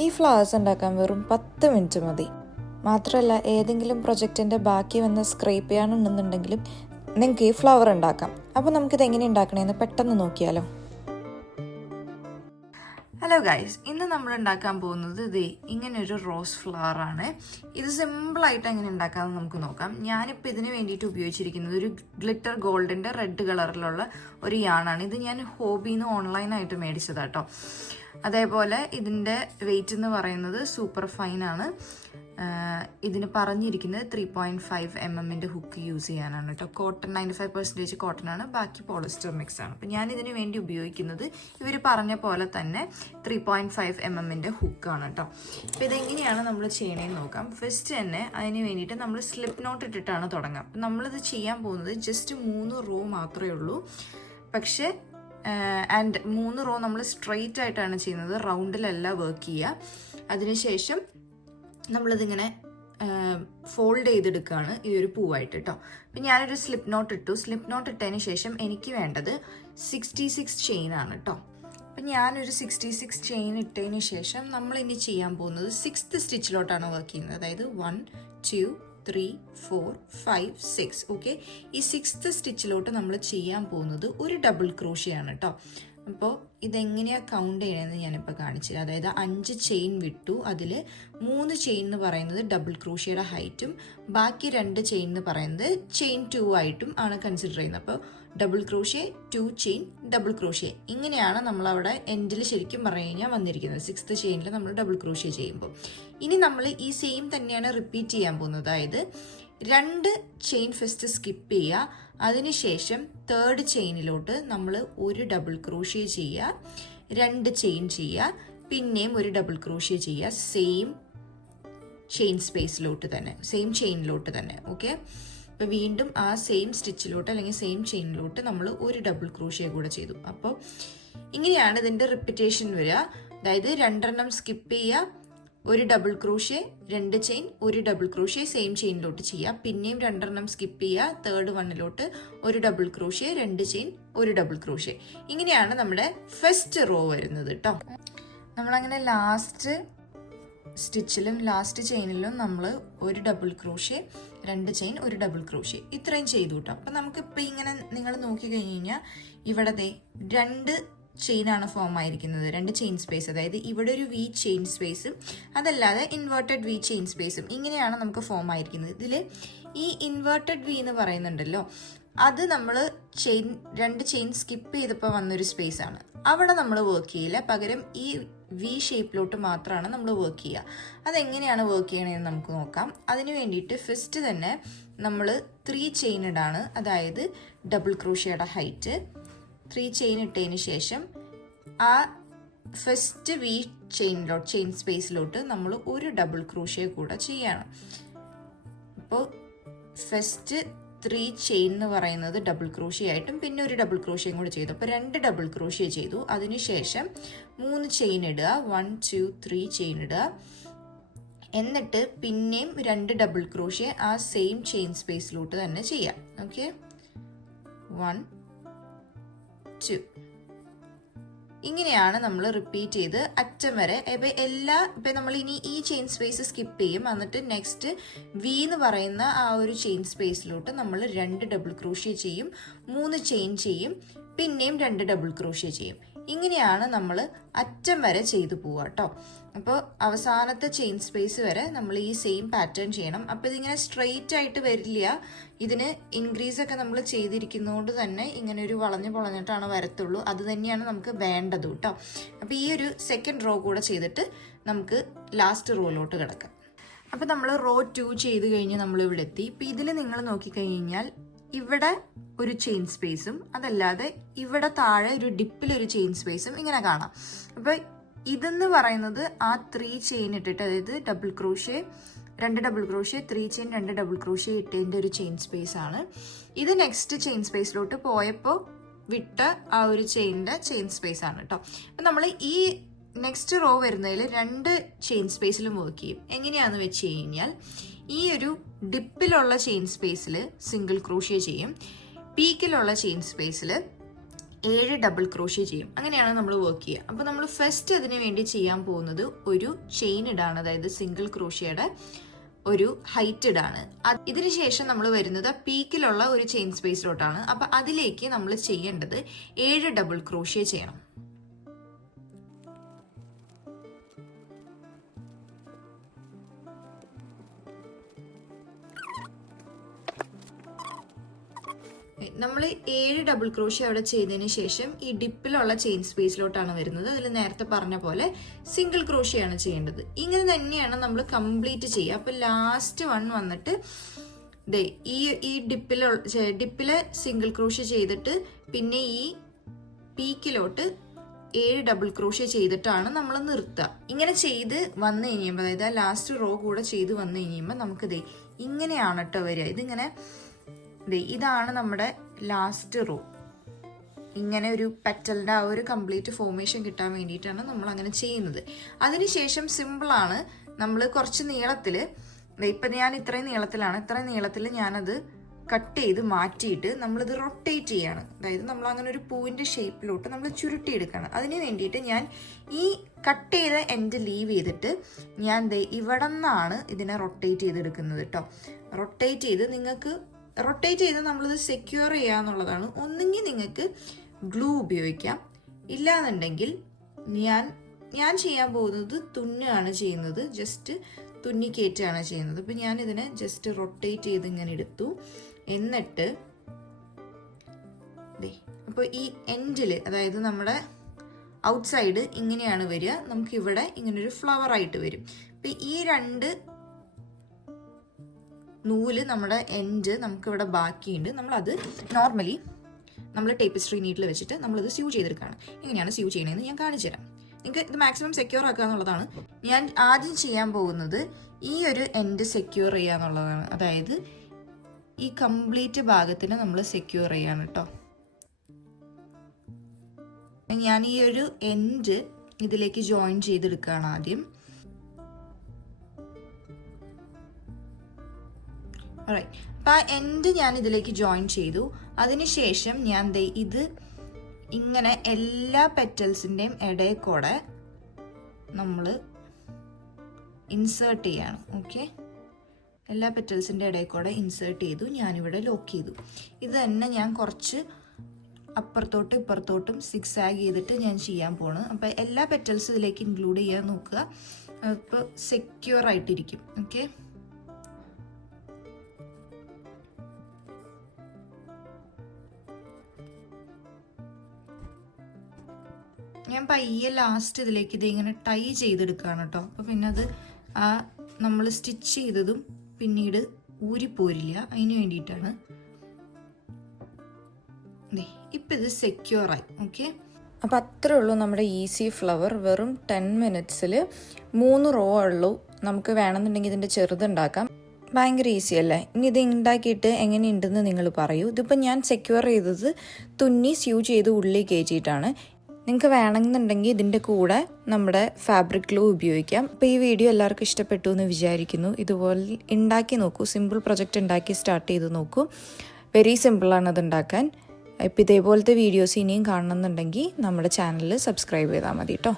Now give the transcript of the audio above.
ഈ ഫ്ലവേഴ്സ് ഉണ്ടാക്കാൻ വെറും 10 മിനിറ്റ് മതി. മാത്രമല്ല ഏതെങ്കിലും പ്രൊജക്റ്റിൻ്റെ ബാക്കി വന്ന് സ്ക്രേപ്പ് ചെയ്യാനുണ്ടെന്നുണ്ടെങ്കിലും നിങ്ങൾക്ക് ഈ ഫ്ലവർ ഉണ്ടാക്കാം. അപ്പോൾ നമുക്കിത് എങ്ങനെ ഉണ്ടാക്കണമെന്ന് പെട്ടെന്ന് നോക്കിയാലോ. ഹലോ ഗൈസ്, ഇന്ന് നമ്മൾ ഉണ്ടാക്കാൻ പോകുന്നത് ഇങ്ങനൊരു റോസ് ഫ്ലവർ ആണ്. ഇത് സിമ്പിളായിട്ട് എങ്ങനെ ഉണ്ടാക്കാമെന്ന് നമുക്ക് നോക്കാം. ഞാനിപ്പോൾ ഇതിന് വേണ്ടിയിട്ട് ഉപയോഗിച്ചിരിക്കുന്നത് ഒരു ഗ്ലിറ്റർ ഗോൾഡിൻ്റെ റെഡ് കളറിലുള്ള ഒരു യാണാണ്. ഇത് ഞാൻ ഹോബിന്ന് ഓൺലൈനായിട്ട് മേടിച്ചതാട്ടോ. അതേപോലെ ഇതിൻ്റെ വെയിറ്റ് എന്ന് പറയുന്നത് സൂപ്പർ ഫൈൻ ആണ്. ഇതിന് പറഞ്ഞിരിക്കുന്നത് 3.5 mm ഹുക്ക് യൂസ് ചെയ്യാനാണ് കേട്ടോ. കോട്ടൺ 95% കോട്ടൺ ആണ്, ബാക്കി പോളിസ്റ്റർ മിക്സ് ആണ്. അപ്പം ഞാൻ ഇതിന് വേണ്ടി ഉപയോഗിക്കുന്നത് ഇവർ പറഞ്ഞ പോലെ തന്നെ 3.5 mm ഹുക്കാണ് കേട്ടോ. അപ്പോൾ ഇതെങ്ങനെയാണ് നമ്മൾ ചെയ്യണേന്ന് നോക്കാം. ഫസ്റ്റ് തന്നെ അതിന് വേണ്ടിയിട്ട് നമ്മൾ സ്ലിപ്പ് നോട്ട് ഇട്ടിട്ടാണ് തുടങ്ങുക. അപ്പം നമ്മളിത് ചെയ്യാൻ പോകുന്നത് ജസ്റ്റ് 3 റോ മാത്രമേ ഉള്ളൂ. പക്ഷേ ആൻഡ് 3 റോ നമ്മൾ സ്ട്രെയിറ്റ് ആയിട്ടാണ് ചെയ്യുന്നത്, റൗണ്ടിലല്ല വർക്ക് ചെയ്യുക. അതിനുശേഷം നമ്മളിതിങ്ങനെ ഫോൾഡ് ചെയ്തെടുക്കുകയാണ് ഈ ഒരു പൂവായിട്ട് കേട്ടോ. അപ്പം ഞാനൊരു സ്ലിപ്പ് നോട്ട് ഇട്ടു. സ്ലിപ്പ് നോട്ട് ഇട്ടതിന് ശേഷം എനിക്ക് വേണ്ടത് 66 ചെയിൻ ആണ് കേട്ടോ. അപ്പം ഞാനൊരു 66 ചെയിൻ ഇട്ടതിന് ശേഷം നമ്മൾ ഇനി ചെയ്യാൻ പോകുന്നത് 6th സ്റ്റിച്ചിലോട്ടാണ് വർക്ക് ചെയ്യുന്നത്. അതായത് 1 2 3 4 5 6. ഓക്കെ, ഈ 6th സ്റ്റിച്ചിലോട്ട് നമ്മൾ ചെയ്യാൻ പോകുന്നത് ഒരു ഡബിൾ ക്രോഷിയാണ് കേട്ടോ. അപ്പോൾ ഇതെങ്ങനെയാണ് കൗണ്ട് ചെയ്യണമെന്ന് ഞാനിപ്പോൾ കാണിച്ചത്. അതായത് 5 ചെയിൻ വിട്ടു, അതിൽ 3 ചെയിൻ എന്ന് പറയുന്നത് ഡബിൾ ക്രോഷിയുടെ ഹൈറ്റും ബാക്കി 2 ചെയിൻ എന്ന് പറയുന്നത് ചെയിൻ 2 ആയിട്ടും ആണ് കൺസിഡർ ചെയ്യുന്നത്. അപ്പോൾ ഡബിൾ ക്രോഷിയെ 2 ചെയിൻ ഡബിൾ ക്രോഷിയെ, ഇങ്ങനെയാണ് നമ്മളവിടെ എൻഡിൽ ശരിക്കും പറഞ്ഞു കഴിഞ്ഞാൽ വന്നിരിക്കുന്നത്. 6th ചെയിനിൽ നമ്മൾ ഡബിൾ ക്രോഷിയെ ചെയ്യുമ്പോൾ ഇനി നമ്മൾ ഈ സെയിം തന്നെയാണ് റിപ്പീറ്റ് ചെയ്യാൻ പോകുന്നത്. അതായത് 2 ചെയിൻ ഫസ്റ്റ് സ്കിപ്പ് ചെയ്യുക, അതിനുശേഷം 3rd ചെയിനിലോട്ട് നമ്മൾ ഒരു ഡബിൾ ക്രോഷിയെ ചെയ്യുക, 2 ചെയിൻ ചെയ്യുക, പിന്നെയും ഒരു ഡബിൾ ക്രോഷിയെ ചെയ്യുക, സെയിം ചെയിൻ സ്പേസിലോട്ട് തന്നെ, സെയിം ചെയിനിലോട്ട് തന്നെ. ഓക്കെ, അപ്പോൾ വീണ്ടും ആ സെയിം സ്റ്റിച്ചിലോട്ട് അല്ലെങ്കിൽ സെയിം ചെയിനിലോട്ട് നമ്മൾ ഒരു ഡബിൾ ക്രോഷിയെ കൂടെ ചെയ്തു. അപ്പോൾ ഇങ്ങനെയാണ് ഇതിൻ്റെ റിപ്പിറ്റേഷൻ വരിക. അതായത് 2 സ്കിപ്പ് ചെയ്യുക, ഒരു ഡബിൾ ക്രോഷ്യ, 2 ചെയിൻ, ഒരു ഡബിൾ ക്രോഷ്യ സെയിം ചെയിനിലോട്ട് ചെയ്യുക, പിന്നെയും 2 സ്കിപ്പ് ചെയ്യുക, 3rd വണ്ണിലോട്ട് ഒരു ഡബിൾ ക്രോഷ്യ, 2 ചെയിൻ, ഒരു ഡബിൾ ക്രോഷ്യ. ഇങ്ങനെയാണ് നമ്മുടെ ഫസ്റ്റ് റോ വരുന്നത് കേട്ടോ. നമ്മളങ്ങനെ ലാസ്റ്റ് സ്റ്റിച്ചിലും ലാസ്റ്റ് ചെയിനിലും നമ്മൾ ഒരു ഡബിൾ ക്രോഷ്യ, 2 ചെയിൻ, ഒരു ഡബിൾ ക്രോഷ്യ, ഇത്രയും ചെയ്തു കേട്ടോ. അപ്പം നമുക്കിപ്പോൾ ഇങ്ങനെ നിങ്ങൾ നോക്കി കഴിഞ്ഞ് കഴിഞ്ഞാൽ ഇവിടെ 2 ചെയിനാണ് ഫോം ആയിരിക്കുന്നത്, 2 ചെയിൻ സ്പേസ്. അതായത് ഇവിടെ ഒരു വി ചെയിൻ സ്പേസും അതല്ലാതെ ഇൻവേർട്ടഡ് വി ചെയിൻ സ്പേസും, ഇങ്ങനെയാണ് നമുക്ക് ഫോം ആയിരിക്കുന്നത്. ഇതിൽ ഈ ഇൻവേർട്ടഡ് വി എന്ന് പറയുന്നുണ്ടല്ലോ, അത് നമ്മൾ 2 ചെയിൻ സ്കിപ്പ് ചെയ്തപ്പോൾ വന്നൊരു സ്പേസ് ആണ്. അവിടെ നമ്മൾ വർക്ക് ചെയ്യില്ല, പകരം ഈ വി ഷേപ്പിലോട്ട് മാത്രമാണ് നമ്മൾ വർക്ക് ചെയ്യുക. അതെങ്ങനെയാണ് വർക്ക് ചെയ്യണമെന്ന് നമുക്ക് നോക്കാം. അതിന് വേണ്ടിയിട്ട് ഫസ്റ്റ് തന്നെ നമ്മൾ 3 ചെയിൻ ഇടാണ്, അതായത് ഡബിൾ ക്രോഷ്യയുടെ ഹൈറ്റ് 3 ചെയിൻ ഇട്ടതിന് ശേഷം ആ ഫസ്റ്റ് വി ചെയിൻ സ്പേസിലോട്ട് നമ്മൾ ഒരു ഡബിൾ ക്രോഷ്യ കൂടെ ചെയ്യണം. അപ്പോൾ ഫസ്റ്റ് 3 ചെയിൻ എന്ന് പറയുന്നത് ഡബിൾ ക്രോഷ്യ ആയിട്ടും പിന്നെ ഒരു ഡബിൾ ക്രോഷ്യയും കൂടെ ചെയ്തു. അപ്പോൾ 2 ഡബിൾ ക്രോഷ്യ ചെയ്തു. അതിനുശേഷം 3 ചെയിൻ ഇടുക, 1 2 3 ചെയിൻ ഇടുക, എന്നിട്ട് പിന്നെയും 2 ഡബിൾ ക്രോഷ്യ ആ സെയിം ചെയിൻ സ്പേസിലോട്ട് തന്നെ ചെയ്യാം. ഓക്കെ, 1 2. ഇങ്ങനെയാണ് നമ്മൾ റിപ്പീറ്റ് ചെയ്ത് അറ്റം വരെ. ഇപ്പം നമ്മൾ ഇനി ഈ ചെയിൻ സ്പേസ് സ്കിപ്പ് ചെയ്യും, എന്നിട്ട് നെക്സ്റ്റ് വി എന്ന് പറയുന്ന ആ ഒരു ചെയിൻ സ്പേസിലോട്ട് നമ്മൾ 2 ഡബിൾ ക്രോഷ്യ ചെയ്യും, 3 ചെയിൻ ചെയ്യും, പിന്നെയും 2 ഡബിൾ ക്രോഷ്യ ചെയ്യും. ഇങ്ങനെയാണ് നമ്മൾ അറ്റം വരെ ചെയ്തു പോവുക കേട്ടോ. അപ്പോൾ അവസാനത്തെ ചെയിൻ സ്പേസ് വരെ നമ്മൾ ഈ സെയിം പാറ്റേൺ ചെയ്യണം. അപ്പോൾ ഇതിങ്ങനെ സ്ട്രെയിറ്റ് ആയിട്ട് വരില്ല, ഇതിന് ഇൻക്രീസ് ഒക്കെ നമ്മൾ ചെയ്തിരിക്കുന്നതുകൊണ്ട് തന്നെ ഇങ്ങനെ ഒരു വളഞ്ഞു പൊളഞ്ഞിട്ടാണ് വരത്തുള്ളൂ. അത് തന്നെയാണ് നമുക്ക് വേണ്ടത് കേട്ടോ. അപ്പോൾ ഈ ഒരു 2nd റോ കൂടെ ചെയ്തിട്ട് നമുക്ക് ലാസ്റ്റ് റോയിലോട്ട് കിടക്കാം. അപ്പോൾ നമ്മൾ റോ 2 ചെയ്ത് കഴിഞ്ഞ് നമ്മൾ ഇവിടെ എത്തി. ഇപ്പോൾ ഇതിൽ നിങ്ങൾ നോക്കിക്കഴിഞ്ഞാൽ ഇവിടെ ഒരു ചെയിൻ സ്പേസും അതല്ലാതെ ഇവിടെ താഴെ ഒരു ഡിപ്പിലൊരു ചെയിൻ സ്പേസും ഇങ്ങനെ കാണാം. അപ്പോൾ ഇതെന്ന് പറയുന്നത് ആ 3 ചെയിൻ ഇട്ടിട്ട്, അതായത് double crochet, 2 double crochet, 3 chain, 2 double crochet ഇട്ടതിൻ്റെ ഒരു ചെയിൻ സ്പേസ് ആണ്. ഇത് നെക്സ്റ്റ് ചെയിൻ സ്പേസിലോട്ട് പോയപ്പോൾ വിട്ട ആ ഒരു ചെയിനിൻ്റെ ചെയിൻ സ്പേസ് ആണ് കേട്ടോ. അപ്പം നമ്മൾ ഈ നെക്സ്റ്റ് റോ വരുന്നതിൽ 2 ചെയിൻ സ്പേസിലും വർക്ക് ചെയ്യും. എങ്ങനെയാണെന്ന് വെച്ച് കഴിഞ്ഞാൽ ഈ ഒരു ഡിപ്പിലുള്ള ചെയിൻ സ്പേസിൽ സിംഗിൾ ക്രോഷ്യ ചെയ്യും, പീക്കിലുള്ള ചെയിൻ സ്പേസിൽ 7 ഡബിൾ ക്രോഷ്യ ചെയ്യും. അങ്ങനെയാണ് നമ്മൾ വർക്ക് ചെയ്യുക. അപ്പോൾ നമ്മൾ ഫസ്റ്റ് അതിന് വേണ്ടി ചെയ്യാൻ പോകുന്നത് ഒരു ചെയിൻ ഇടാണ്, അതായത് സിംഗിൾ ക്രോഷ്യയുടെ ഒരു ഹൈറ്റ് ഇടാണ്. ഇതിന് ശേഷം നമ്മൾ വരുന്നത് പീക്കിലുള്ള ഒരു ചെയിൻ സ്പേസിലോട്ടാണ്. അപ്പൊ അതിലേക്ക് നമ്മൾ ചെയ്യേണ്ടത് 7 ഡബിൾ ക്രോഷ്യ ചെയ്യണം. നമ്മൾ 7 ഡബിൾ ക്രോഷ്യ അവിടെ ചെയ്തതിന് ശേഷം ഈ ഡിപ്പിലുള്ള ചെയിൻ സ്പേസിലോട്ടാണ് വരുന്നത്. അതിൽ നേരത്തെ പറഞ്ഞ പോലെ സിംഗിൾ ക്രോഷ്യയാണ് ചെയ്യേണ്ടത്. ഇങ്ങനെ തന്നെയാണ് നമ്മൾ കംപ്ലീറ്റ് ചെയ്യുക. അപ്പൊ ലാസ്റ്റ് വൺ വന്നിട്ട് ഈ ഡിപ്പിലെ സിംഗിൾ ക്രോഷ്യ ചെയ്തിട്ട് പിന്നെ ഈ പീക്കിലോട്ട് 7 ഡബിൾ ക്രോഷ്യ ചെയ്തിട്ടാണ് നമ്മൾ നിർത്തുക. ഇങ്ങനെ ചെയ്ത് വന്നു കഴിയുമ്പോൾ, അതായത് ആ ലാസ്റ്റ് റോ കൂടെ ചെയ്ത് വന്നു കഴിയുമ്പോൾ നമുക്ക് ഇങ്ങനെയാണ് കേട്ടോ വരിക. ഇതിങ്ങനെ ഇതാണ് നമ്മുടെ ലാസ്റ്റ് റോ. ഇങ്ങനെ ഒരു പെറ്റലിന്റെ ആ ഒരു കംപ്ലീറ്റ് ഫോർമേഷൻ കിട്ടാൻ വേണ്ടിയിട്ടാണ് നമ്മൾ അങ്ങനെ ചെയ്യുന്നത്. അതിനുശേഷം സിമ്പിളാണ്. നമ്മൾ കുറച്ച് നീളത്തില്, ഇപ്പൊ ഞാൻ ഇത്രയും നീളത്തിലാണ്, ഇത്രയും നീളത്തിൽ ഞാനത് കട്ട് ചെയ്ത് മാറ്റിയിട്ട് നമ്മളിത് റൊട്ടേറ്റ് ചെയ്യാണ്. അതായത് നമ്മൾ അങ്ങനെ ഒരു പൂവിന്റെ ഷേപ്പിലോട്ട് നമ്മൾ ചുരുട്ടിയെടുക്കണം. അതിന് വേണ്ടിയിട്ട് ഞാൻ ഈ കട്ട് ചെയ്ത എൻഡ് ലീവ് ചെയ്തിട്ട് ഞാൻ ഇവിടെ നിന്നാണ് ഇതിനെ റൊട്ടേറ്റ് ചെയ്തെടുക്കുന്നത് കേട്ടോ. റൊട്ടേറ്റ് ചെയ്ത് നമ്മളിത് സെക്യൂർ ചെയ്യാന്നുള്ളതാണ്. ഒന്നെങ്കിൽ നിങ്ങൾക്ക് ഗ്ലൂ ഉപയോഗിക്കാം, ഇല്ലാന്നുണ്ടെങ്കിൽ ഞാൻ ചെയ്യാൻ പോകുന്നത് തുന്നുകയാണ് ചെയ്യുന്നത്. ജസ്റ്റ് തുന്നിക്കയറ്റാണ് ചെയ്യുന്നത്. അപ്പൊ ഞാൻ ഇതിനെ ജസ്റ്റ് റൊട്ടേറ്റ് ചെയ്ത് ഇങ്ങനെ എടുത്തു. എന്നിട്ട് അപ്പോൾ ഈ എൻഡില്, അതായത് നമ്മുടെ ഔട്ട് സൈഡ് ഇങ്ങനെയാണ് വരിക. നമുക്ക് ഇവിടെ ഇങ്ങനൊരു ഫ്ലവർ ആയിട്ട് വരും. അപ്പൊ ഈ 2 നൂല് നമ്മുടെ എൻഡ് നമുക്കിവിടെ ബാക്കിയുണ്ട്. നമ്മളത് നോർമലി നമ്മൾ ടേപ്പിസ്ട്രി നീഡിൽ വെച്ചിട്ട് നമ്മളത് സ്യൂ ചെയ്തെടുക്കുകയാണ്. എങ്ങനെയാണ് സ്യൂ ചെയ്യണമെന്ന് ഞാൻ കാണിച്ചു തരാം. നിങ്ങൾക്ക് ഇത് മാക്സിമം സെക്യൂർ ആക്കുക എന്നുള്ളതാണ്. ഞാൻ ആദ്യം ചെയ്യാൻ പോകുന്നത് ഈ ഒരു എൻഡ് സെക്യൂർ ചെയ്യുക എന്നുള്ളതാണ്. അതായത് ഈ കംപ്ലീറ്റ് ഭാഗത്തിന് നമ്മൾ സെക്യൂർ ചെയ്യാണ് കേട്ടോ. ഞാൻ ഈ ഒരു എൻഡ് ഇതിലേക്ക് ജോയിൻ ചെയ്തെടുക്കുകയാണ് ആദ്യം. അപ്പൊ ആ എൻഡ് ഞാൻ ഇതിലേക്ക് ജോയിൻ ചെയ്തു. അതിനുശേഷം ഞാൻ ഇത് ഇങ്ങനെ എല്ലാ പെറ്റൽസിന്റെയും ഇടയിൽ കൂടെ നമ്മൾ ഇൻസേർട്ട് ചെയ്യാണ്. ഓക്കെ, എല്ലാ പെറ്റൽസിന്റെ ഇടയിൽ കൂടെ ഇൻസേർട്ട് ചെയ്തു. ഞാനിവിടെ ലോക്ക് ചെയ്തു. ഇത് തന്നെ ഞാൻ കുറച്ച് അപ്പുറത്തോട്ടും ഇപ്പുറത്തോട്ടും സിക്സാഗ് ചെയ്തിട്ട് ഞാൻ ചെയ്യാൻ പോണ്. അപ്പൊ എല്ലാ പെറ്റൽസും ഇതിലേക്ക് ഇൻക്ലൂഡ് ചെയ്യാൻ നോക്കുക. അപ്പോൾ സെക്യൂർ ആയിട്ടിരിക്കും. ഓക്കെ, ഞാൻ പയ്യെ ലാസ്റ്റ് ഇതിലേക്ക് ഇത് ഇങ്ങനെ ടൈ ചെയ്തെടുക്കുകയാണ് കേട്ടോ. അപ്പൊ പിന്നെ അത് നമ്മൾ സ്റ്റിച്ച് ചെയ്തതും പിന്നീട് ഊരിപ്പോരില്ല. അതിന് വേണ്ടിയിട്ടാണ്. ഇപ്പം ഇത് സെക്യൂറായി. ഓക്കെ, അപ്പം അത്രേ ഉള്ളൂ നമ്മുടെ ഈസി ഫ്ലവർ. വെറും 10 മിനിറ്റ്സിൽ 3 റോ ഉള്ളൂ. നമുക്ക് വേണമെന്നുണ്ടെങ്കിൽ ഇതിൻ്റെ ചെറുതുണ്ടാക്കാം. ഭയങ്കര ഈസി അല്ലേ? ഇനി ഇത് ഉണ്ടാക്കിയിട്ട് എങ്ങനെയുണ്ടെന്ന് നിങ്ങൾ പറയൂ. ഇതിപ്പോൾ ഞാൻ സെക്യൂർ ചെയ്തത് തുന്നി സ്യൂ ചെയ്ത് ഉള്ളിൽ കയറ്റിയിട്ടാണ്. നിങ്ങൾക്ക് വേണമെന്നുണ്ടെങ്കിൽ ഇതിൻ്റെ കൂടെ നമ്മുടെ ഫാബ്രിക് ഗ്ലൂ ഉപയോഗിക്കാം. അപ്പോൾ ഈ വീഡിയോ എല്ലാവർക്കും ഇഷ്ടപ്പെട്ടു എന്ന് വിചാരിക്കുന്നു. ഇതുപോലെ ഉണ്ടാക്കി നോക്കൂ. സിമ്പിൾ പ്രൊജക്റ്റ് ഉണ്ടാക്കി സ്റ്റാർട്ട് ചെയ്ത് നോക്കൂ. വെരി സിമ്പിളാണ് അത് ഉണ്ടാക്കാൻ. ഇപ്പോൾ ഇതേപോലത്തെ വീഡിയോസ് ഇനിയും കാണണമെന്നുണ്ടെങ്കിൽ നമ്മുടെ ചാനൽ സബ്സ്ക്രൈബ് ചെയ്താൽ മതി കേട്ടോ.